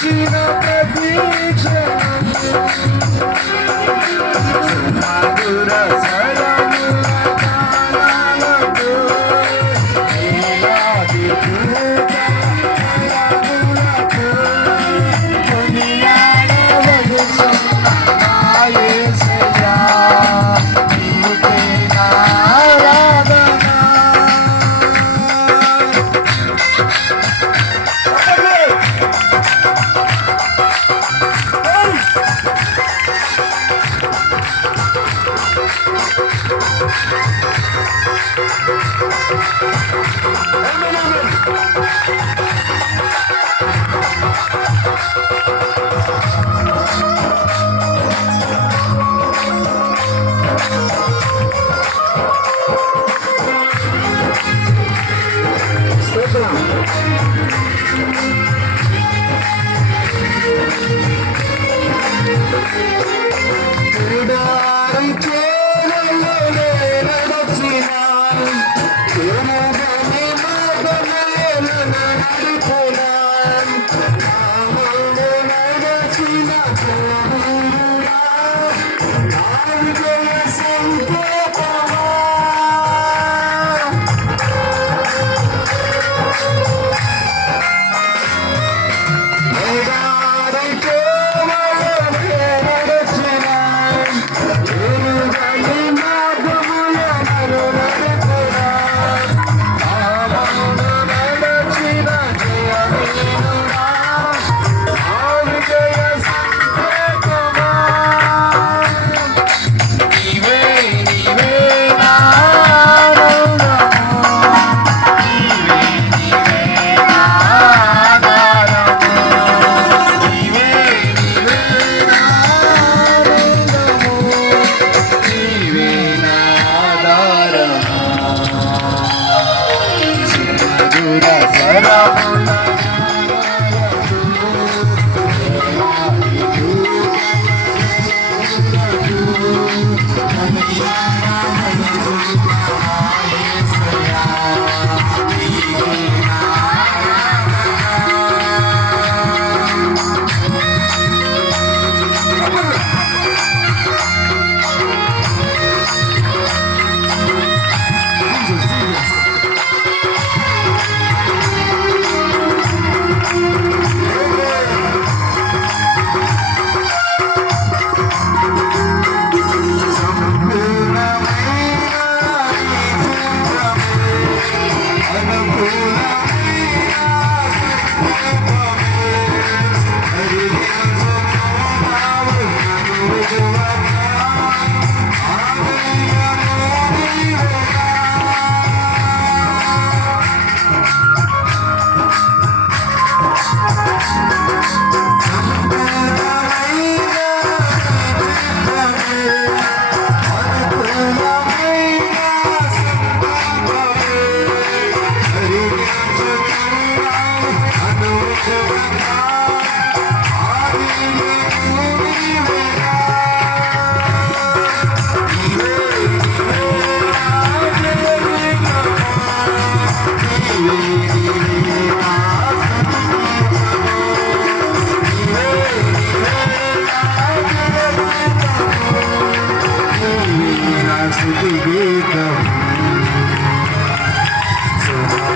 she's not you?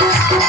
Yeah.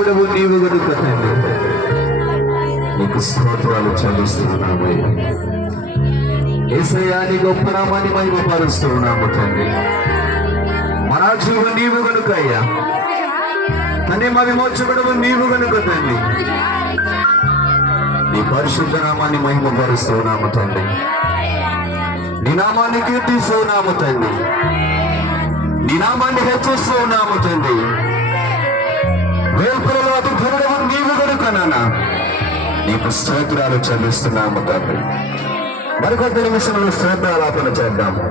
మహాదేవుడవు నీవు గనుక. తండ్రి నీకు స్తోత్రాలు చెల్లిస్తున్నామయ్యా. ఏసయ్యాని గొప్ప నామాన్ని మహిమపరుస్తున్నాము తండ్రి. మన జీవ నీవు గనుక అయ్యా. తండ్రి మా విమోచకుడవు నీవు గనుక తండ్రి. నీ పరిశుద్ధ నామాన్ని మహిమపరుస్తున్నాము తండ్రి. నీ నామాన్ని కీర్తిస్తున్నాము తండ్రి. నీ నామాన్ని హెచ్చిస్తూ ఉన్నాము తండ్రి. వేల్పులలో అతి నీవు గనుక నాన్న నీకు స్తోత్రాలు చెల్లిస్తున్నాము తండ్రి. మరికొద్ది నిమిషంలో స్తోత్రాలాపన చేద్దాము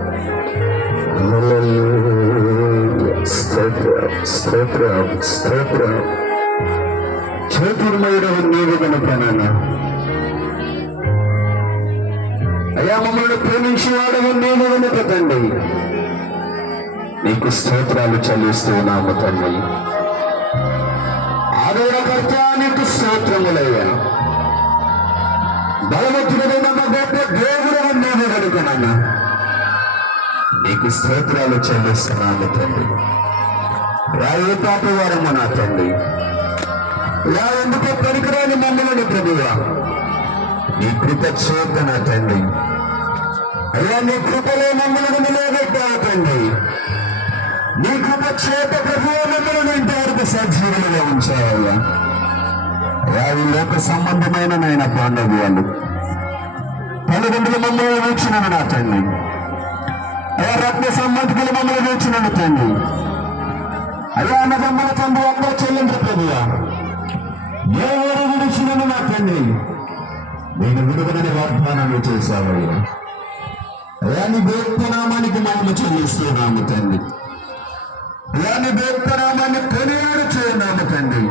స్తోత్రం స్తోత్రం స్తోత్రం. జ్యోతిర్మయుడవు నీవు కనుక నాన్న. అయ్యా మమ్మల్ని ప్రేమించి వాడవు నీవు కనుక తండ్రి. నీకు స్తోత్రాలు చెల్లిస్తూ ఉన్నాము తండ్రి. స్తోత్రములయ్యా బలవంతుడైన మా గొప్ప దేవుడు నీవు కనుక నాన్న నీకు స్తోత్రాలు చెల్లిస్తున్నాను తండ్రి. రాయే పాప వారము నా తండ్రి. రా ఎందుకో పనికిరాని మమ్మల్ని ప్రభువా? నీ కృప చేత నా తండ్రి. అయ్యా నీ కృపలో మమ్మల్ని నిలబెట్టావు తండ్రి. నీ కృప చేత ప్రభువు మమ్మల్ని ఇంతవరకు సజీవులుగా ఉంచావయ్యా. వారి లోక సంబంధమైన నాయన పాండవ్యాలు తల్లిదండ్రుల మమ్మల్ని వీక్షణను నా తండ్రి. అయ్యా రత్న సంబంధికులు మమ్మల్ని వీక్షణను తండ్రి. అయ్యా అన్నదమ్మల తండ్రి అందరూ చెల్లిండ్రు ప్రభువా. ఏ ఊరు విడిచినను నా తండ్రి? నేను విడుదలని వాగ్దానాలు చేశావయ్యా అయ్యా. నీ గొప్పనామానికి మహిమ చెల్లిస్తున్నాము తండ్రి. అయ్యా నీ గొప్పనామాన్ని కొనియాడు చేయనాము తండ్రి.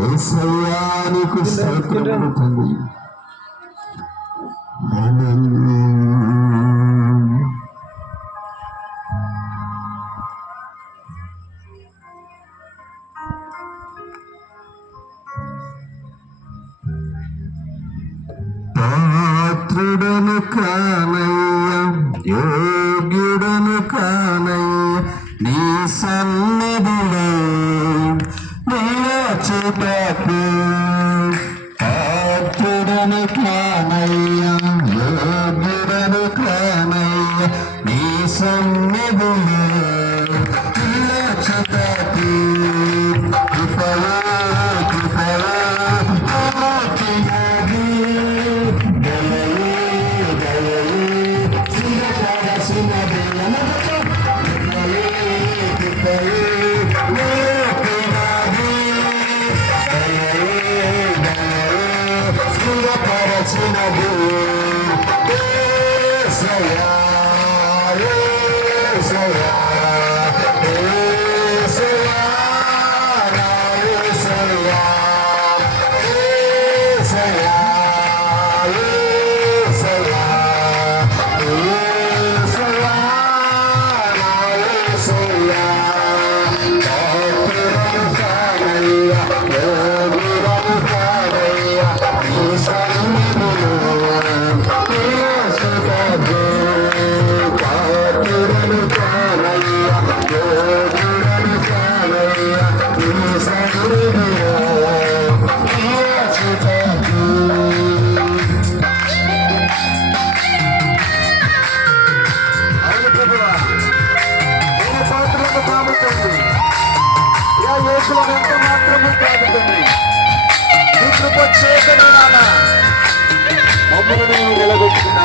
యేసయ్యా, నీకు స్తోత్రములు తండ్రి హల్లెలూయా. పాత్రుడను కానయ్య యోగ్యుడను కానై నీ సన్నిధిలో నిలచుటకు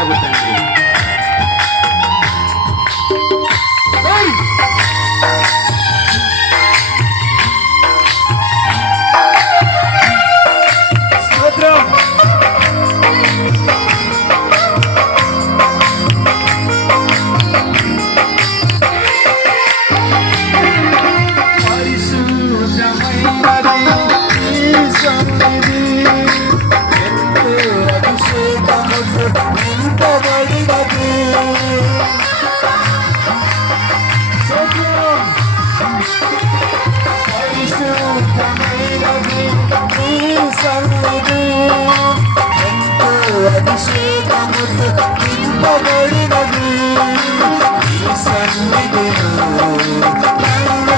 I thank you. సన్నిధిలో నన్ను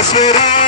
atmosphere.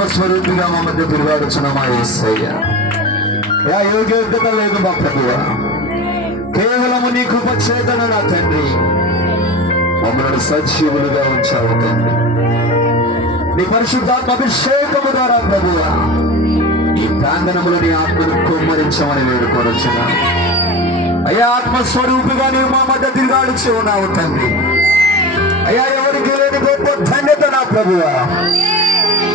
ఆత్మస్వరూపిగా మా మధ్య తిరుగాడుచున్న మా యోగ్యత లేదు మా ప్రభువ. కేవలము నీ కృప చేతన నా తండ్రి. మమ్మల్ని సజీవులుగా ఉంచావు తండ్రి. నీ పరిశుద్ధాత్మ అభిషేకము ద్వారా ప్రభువ. ఈ ప్రాంగణములు నీ ఆత్మను కుమ్మరించమని వేడుకొనొచ్చిన అయ్యా ఆత్మస్వరూపిగా నీవు మా మధ్య తిరుగాడుచు ఉన్నావు తండ్రి. అయ్యా ఎవరికి లేని గొప్ప ధన్యత నా ప్రభువా.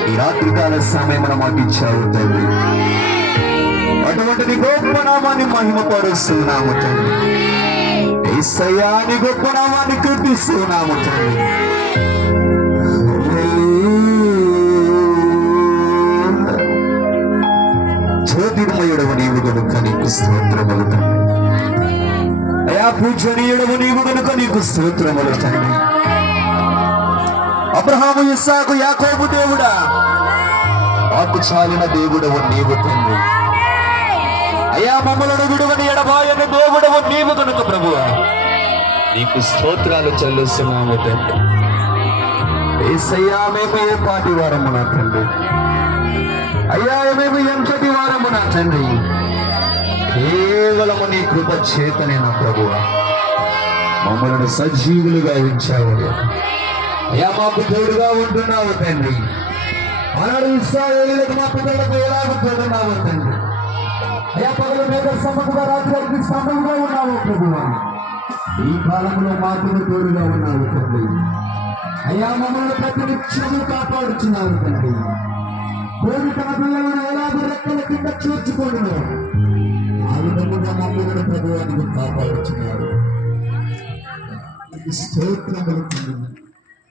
ఈ రాత్రికాల సమయం మాకు ఇచ్చావు తండ్రి. అటువంటి నీ గొప్ప నామాన్ని మహిమపరుస్తున్నాము తండ్రి. ఈసయాని నీ గొప్ప నామాన్ని కీర్తిస్తున్నాము తండ్రి. జ్యోతిర్మయుడవు నీవు కనుక నీకు స్తోత్రములు తండ్రి. అయా పూజనీయుడవు నీవు కనుక నీకు స్తోత్రములు తండ్రి. అబ్రహాము ఇస్సాకు యాకోబు దేవుడా? ఆకు చాలిన దేవుడవు నీవు తండ్రి. అయా మమ్మలను విడువని ఎడబాయని దేవుడవు నీవు కనుక ప్రభువ. నీకు స్తోత్రాలు చెల్లిస్తున్నాము తండ్రి. ఏసయ్యా మేము ఏ పాటి వారము నా తండ్రి అయ్యా మేము ఎంతటి వారము నా తండ్రి కేవలము నీ కృప చేతనే నా ప్రభువ. మమ్మల్ని సజీవులుగా ఉంచావు అయ్యా మాకు తోడుగా ఉంటున్నావు తండ్రి? ఆనాడు ఇస్రాయేలులకు మా పిల్లలకు ఎలాగో తోడున్నావు తండ్రి? అయ్యా పగలు మీద సమ్మగా రాత్రి సమ్మగా ఉన్నావు ప్రభువా ఈ కాలంలో మాకు తోడుగా ఉన్నావు తండ్రి. అయ్యా మమ్మల్ని ప్రతి నిత్యము కాపాడుచున్నావు తండ్రి. కోడి తన పిల్లలను ఎలాగో రెక్కల కింద చేర్చుకోను ఆ విధముగా మమ్మల్ని ప్రభువానికి కాపాడుచున్నారు. స్తోత్రములు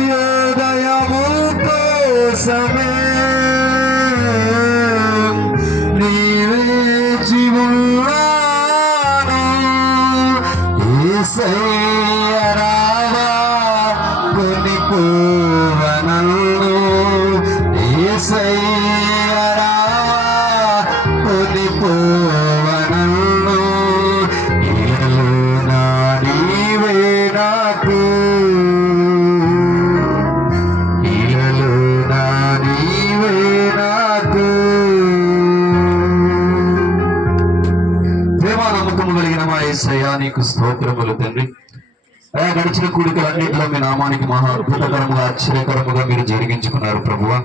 Yoga e amor, pensamento. కూడికలన్నింటిలో మీ నామానికి మహా అద్భుతకరముగా ఆశ్చర్యకరముగా మీరు జరిగించుకున్నారు ప్రభువా.